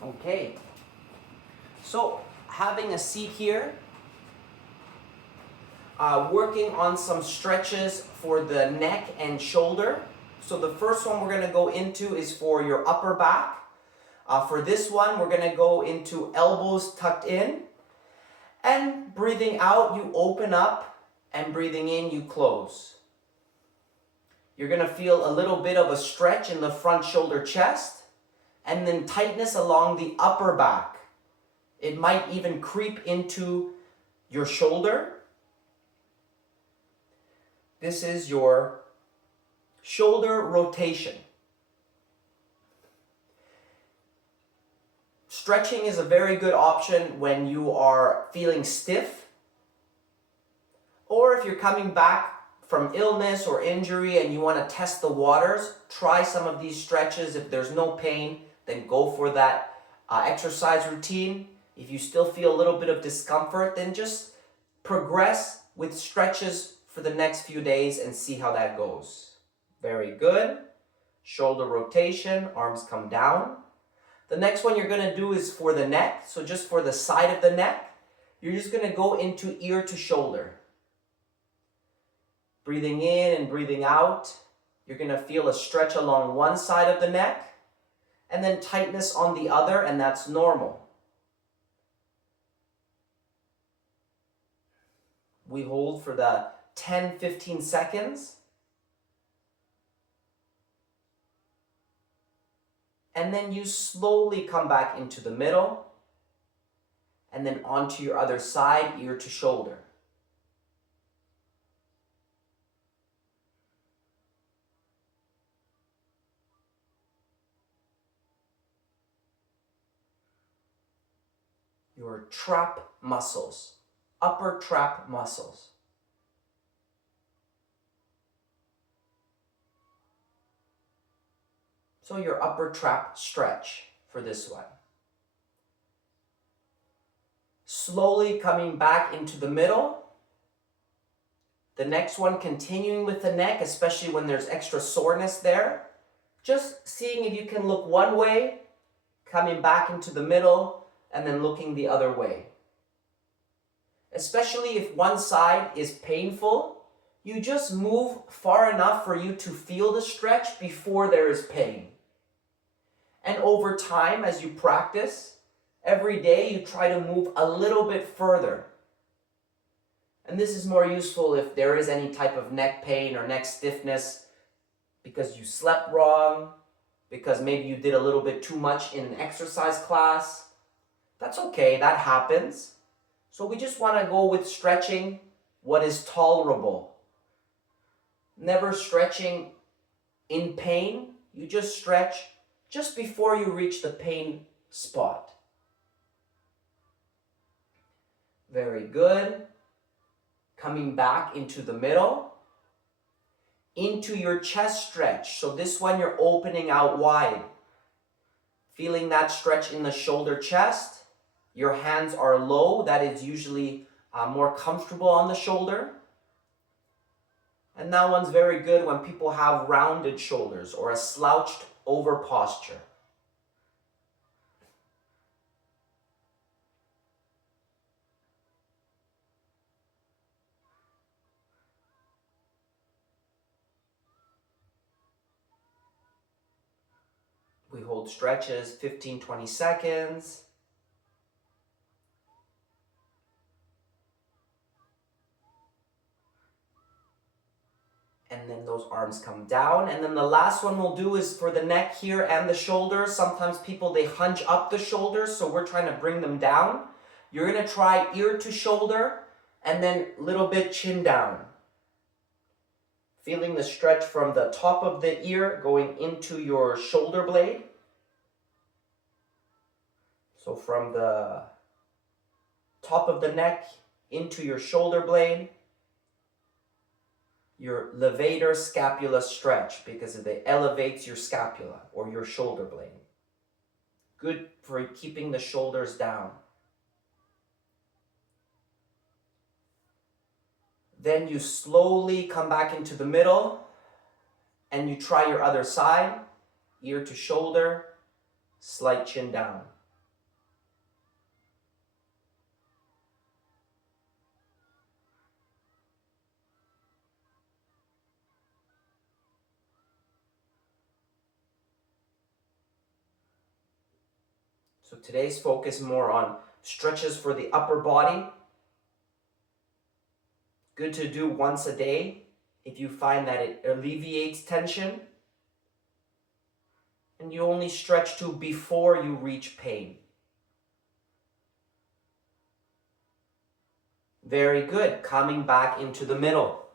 Okay, so having a seat here, working on some stretches for the neck and shoulder. So the first one we're going to go into is for your upper back. For this one, we're going to go into elbows tucked in. And breathing out, you open up, and breathing in, you close. You're going to feel a little bit of a stretch in the front shoulder chest, and then tightness along the upper back. It might even creep into your shoulder. This is your shoulder rotation. Stretching is a very good option when you are feeling stiff, or if you're coming back from illness or injury and you want to test the waters. Try some of these stretches. If there's no pain, then go for that exercise routine. If you still feel a little bit of discomfort, then just progress with stretches for the next few days and see how that goes. Very good. Shoulder rotation, arms come down. The next one you're going to do is for the neck. So just for the side of the neck, you're just going to go into ear to shoulder. Breathing in and breathing out, you're going to feel a stretch along one side of the neck and then tightness on the other, and that's normal. We hold for the 10-15 seconds. And then you slowly come back into the middle and then onto your other side, ear to shoulder. Your trap muscles, upper trap muscles. So your upper trap stretch for this one. Slowly coming back into the middle. The next one continuing with the neck, especially when there's extra soreness there. Just seeing if you can look one way, coming back into the middle, and then looking the other way. Especially if one side is painful, you just move far enough for you to feel the stretch before there is pain. And over time, as you practice, every day you try to move a little bit further. And this is more useful if there is any type of neck pain or neck stiffness because you slept wrong, because maybe you did a little bit too much in an exercise class. That's okay, that happens. So we just want to go with stretching what is tolerable. Never stretching in pain. You just stretch just before you reach the pain spot. Very good. Coming back into the middle. Into your chest stretch. So this one you're opening out wide. Feeling that stretch in the shoulder chest. Your hands are low. That is usually more comfortable on the shoulder. And that one's very good when people have rounded shoulders or a slouched over posture. We hold stretches 15-20 seconds. And then those arms come down. And then the last one we'll do is for the neck here and the shoulders. Sometimes people, they hunch up the shoulders, so we're trying to bring them down. You're going to try ear to shoulder and then a little bit chin down. Feeling the stretch from the top of the ear going into your shoulder blade. So from the top of the neck into your shoulder blade. Your levator scapula stretch because it elevates your scapula or your shoulder blade. Good for keeping the shoulders down. Then you slowly come back into the middle and you try your other side, ear to shoulder, slight chin down. So today's focus more on stretches for the upper body. Good to do once a day if you find that it alleviates tension. And you only stretch to before you reach pain. Very good. Coming back into the middle.